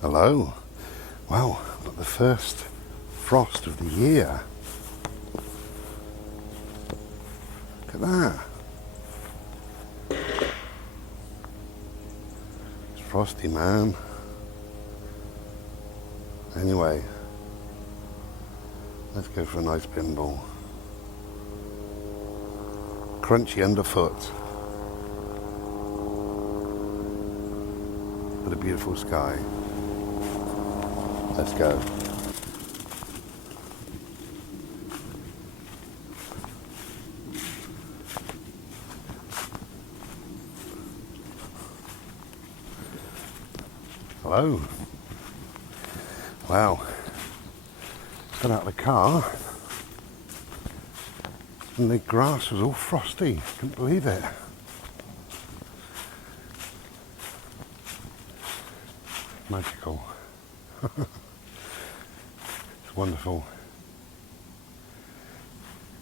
Hello. Wow, but the first frost of the year. Look at that. It's frosty, man. Anyway, let's go for a nice pinball. Crunchy underfoot. But a beautiful sky. Let's go. Hello. Wow. Got out of the car and the grass was all frosty. Couldn't believe it. Magical. It's wonderful.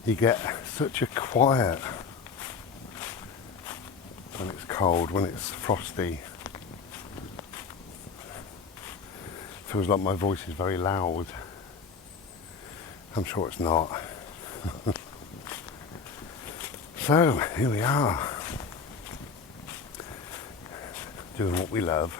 You get such a quiet when it's cold, when it's frosty. Feels like my voice is very loud. I'm sure it's not. So, here we are. Doing what we love.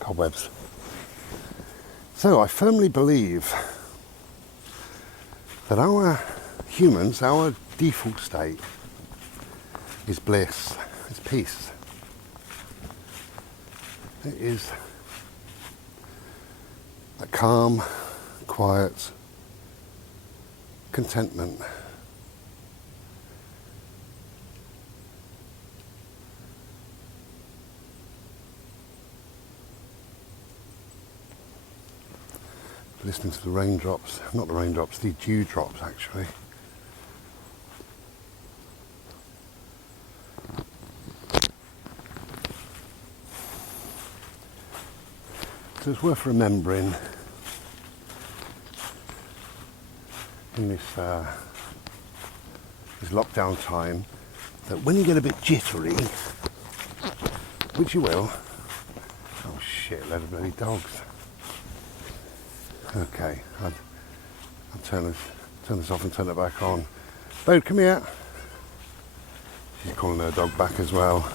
Cobwebs. So I firmly believe that our humans, our default state is bliss, it's peace. It is a calm, quiet, contentment. Listening to the raindrops, not the raindrops, the dewdrops actually. So it's worth remembering in this lockdown time that when you get a bit jittery, which you will, oh shit, load of bloody dogs. Okay, I'll turn this off and turn it back on. Bo, come here. She's calling her dog back as well.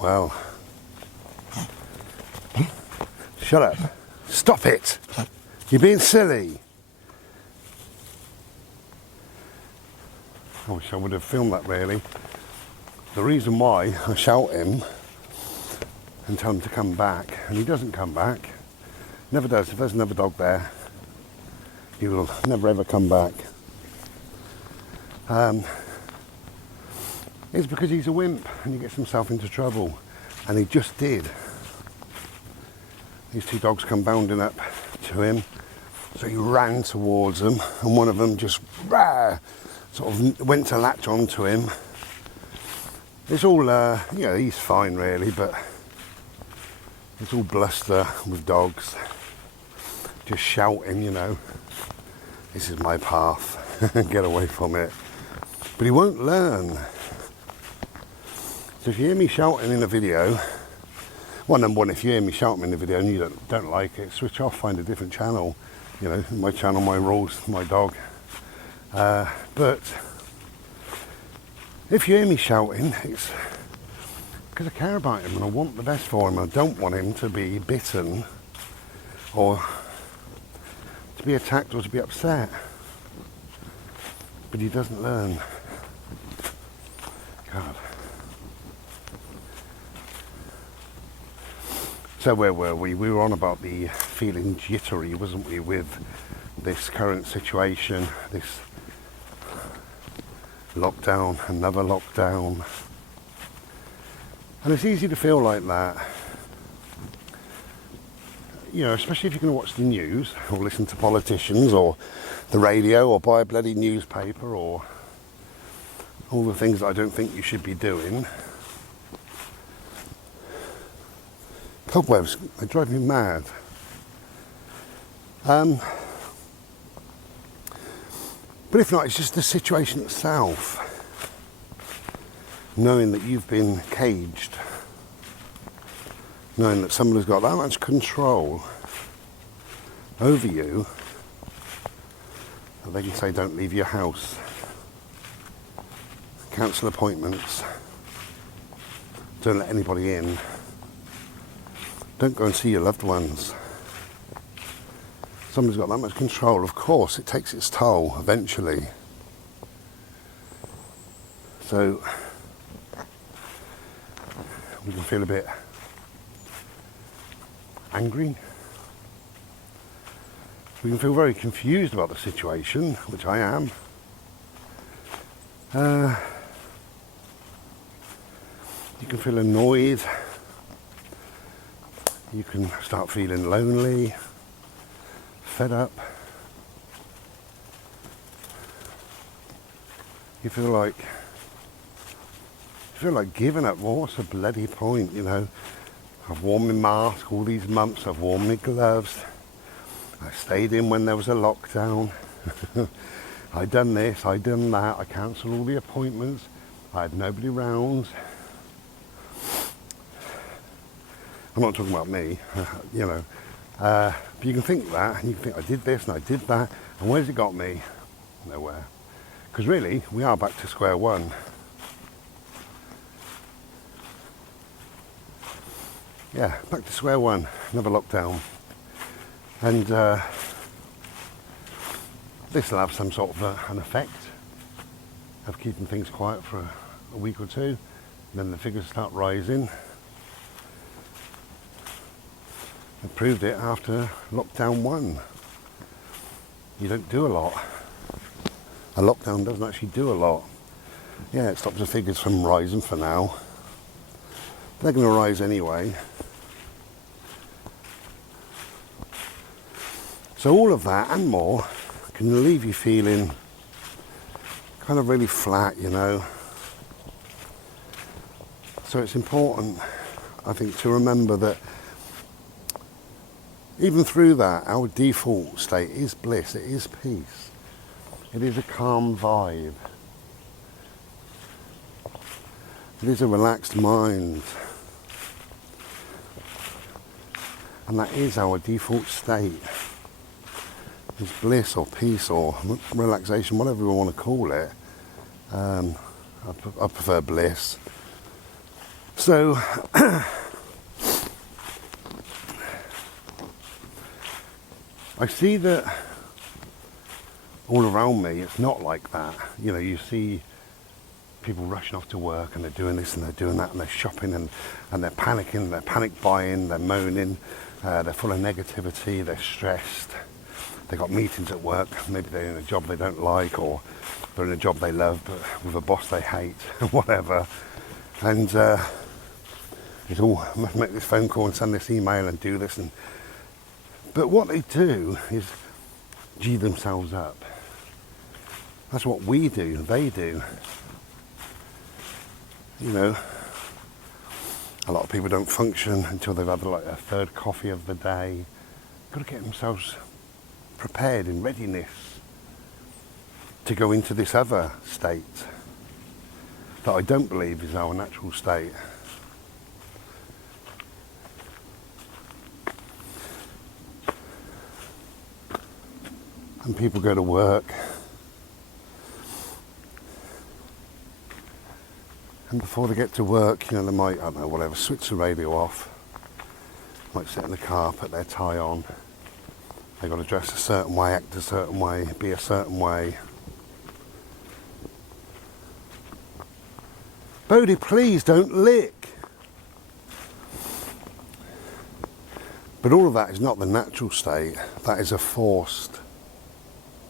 Well, shut up. Stop it. You're being silly. I wish I would have filmed that really. The reason why I shout him and tell him to come back, and he doesn't come back, never does. If there's another dog there, he will never ever come back. It's because he's a wimp and he gets himself into trouble, and he just did. These two dogs come bounding up to him, so he ran towards them, and one of them just sort of went to latch onto him. It's all, he's fine really, but it's all bluster with dogs. Just shouting, this is my path, get away from it. But he won't learn. So if you hear me shouting in a video, well, number one, if you hear me shouting in the video and you don't like it, switch off, find a different channel. My channel, my rules, my dog. But if you hear me shouting, it's because I care about him and I want the best for him. I don't want him to be bitten or to be attacked or to be upset. But he doesn't learn. God. So where were we? We were on about the feeling jittery, wasn't we, with this current situation, this lockdown, another lockdown. And it's easy to feel like that. Especially if you're going to watch the news or listen to politicians or the radio or buy a bloody newspaper or all the things that I don't think you should be doing. Cobwebs, they drive me mad. But if not, it's just the situation itself. Knowing that you've been caged. Knowing that somebody's got that much control over you that they can say don't leave your house, cancel appointments, don't let anybody in, don't go and see your loved ones. Somebody's got that much control. Of course it takes its toll eventually. So we can feel a bit angry. We can feel very confused about the situation, which I am. You can feel annoyed. You can start feeling lonely, fed up. You feel like giving up. Well, what's the bloody point, you know? I've worn my mask all these months, I've worn my gloves, I stayed in when there was a lockdown, I done this, I done that, I cancelled all the appointments, I had nobody round. I'm not talking about me, you know, but you can think that, and you can think I did this and I did that, and where's it got me? Nowhere. Because really, we are back to square one. Yeah, back to square one, another lockdown. And this will have some sort of an effect of keeping things quiet for a week or two. And then the figures start rising. I proved it after lockdown one. You don't do a lot. A lockdown doesn't actually do a lot. Yeah, it stops the figures from rising for now. They're going to rise anyway. So all of that and more can leave you feeling kind of really flat, you know. So it's important, I think, to remember that even through that, our default state is bliss, it is peace. It is a calm vibe. It is a relaxed mind. And that is our default state. It's bliss or peace or relaxation, whatever we want to call it. I prefer bliss. So, I see that all around me, it's not like that. You know, you see people rushing off to work and they're doing this and they're doing that and they're shopping and they're panicking, they're panic buying, they're moaning, they're full of negativity, they're stressed. They've got meetings at work, maybe they're in a job they don't like, or they're in a job they love but with a boss they hate, whatever. And it's all, must make this phone call and send this email and do this. But what they do is G themselves up. That's what we do, they do. You know, a lot of people don't function until they've had like a third coffee of the day. Got to get themselves prepared in readiness to go into this other state that I don't believe is our natural state. And people go to work and before they get to work, you know, they might, I don't know, whatever, switch the radio off, might sit in the car, put their tie on. They've got to dress a certain way, act a certain way, be a certain way. Bodhi, please don't lick. But all of that is not the natural state. That is a forced.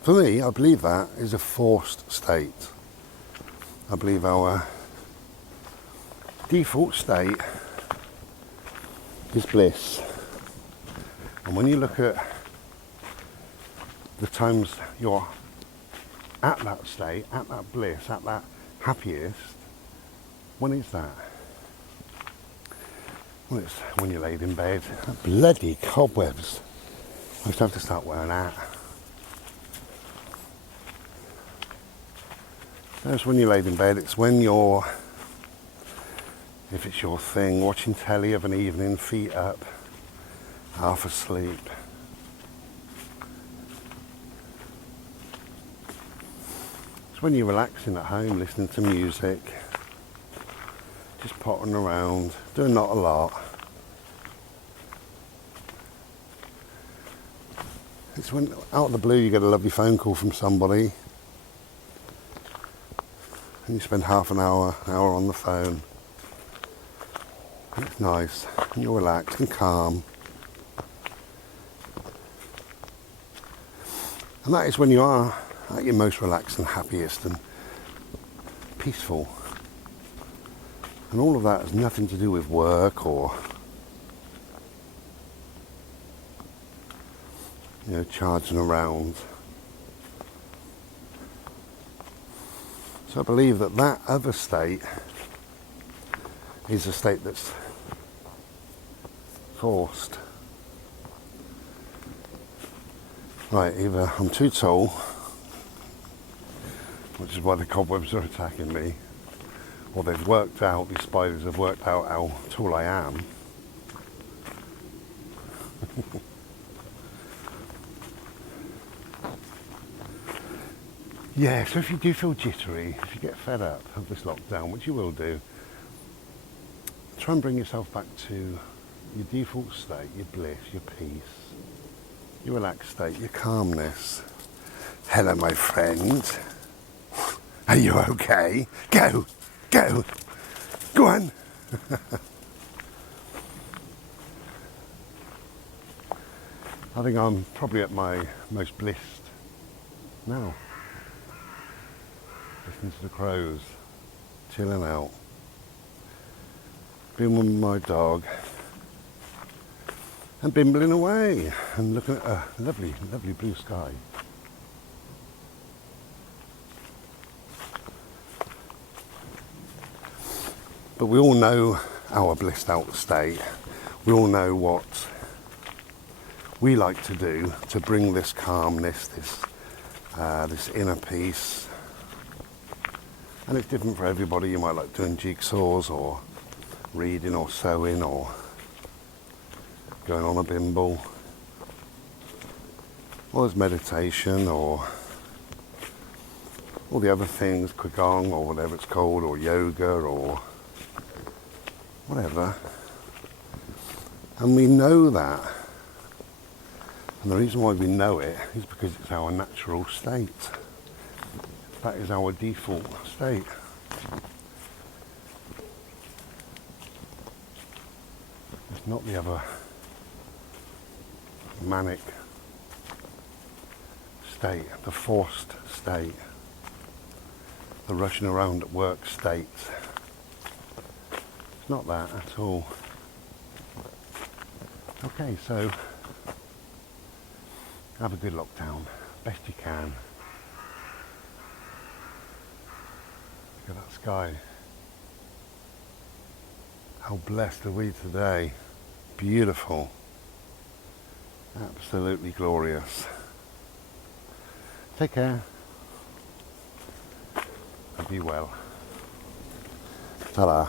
For me, I believe that is a forced state. I believe our default state is bliss. And when you look at the times you're at that state, at that bliss, at that happiest, when is that? Well, it's when you're laid in bed. Bloody cobwebs. I used to have to start wearing that. That's when you're laid in bed. It's when you're, if it's your thing, watching telly of an evening, feet up, half asleep. It's when you're relaxing at home, listening to music, just pottering around, doing not a lot. It's when out of the blue you get a lovely phone call from somebody and you spend half an hour on the phone. And it's nice, and you're relaxed and calm. And that is when you are at your most relaxed and happiest and peaceful. And all of that has nothing to do with work or, charging around. So I believe that other state is a state that's forced. Right, either I'm too tall, which is why the cobwebs are attacking me, or these spiders have worked out how tall I am. Yeah, so if you do feel jittery, if you get fed up of this lockdown, which you will do, try and bring yourself back to your default state, your bliss, your peace, your relaxed state, your calmness. Hello, my friend. Are you okay? Go! Go on! I think I'm probably at my most blissed now. Listening to the crows, chilling out, being with my dog, and bimbling away, and looking at a lovely, lovely blue sky. But we all know our blissed out state. We all know what we like to do to bring this calmness, this inner peace. And it's different for everybody. You might like doing jigsaws or reading or sewing or going on a bimble. Or there's meditation or all the other things, qigong or whatever it's called, or yoga or whatever. And we know that. And the reason why we know it is because it's our natural state. That is our default state. It's not the other manic state, the forced state, the rushing around at work state. It's not that at all. Okay, so have a good lockdown, best you can. Look at that sky. How blessed are we today? Beautiful. Absolutely glorious. Take care. And be well. Ta-da.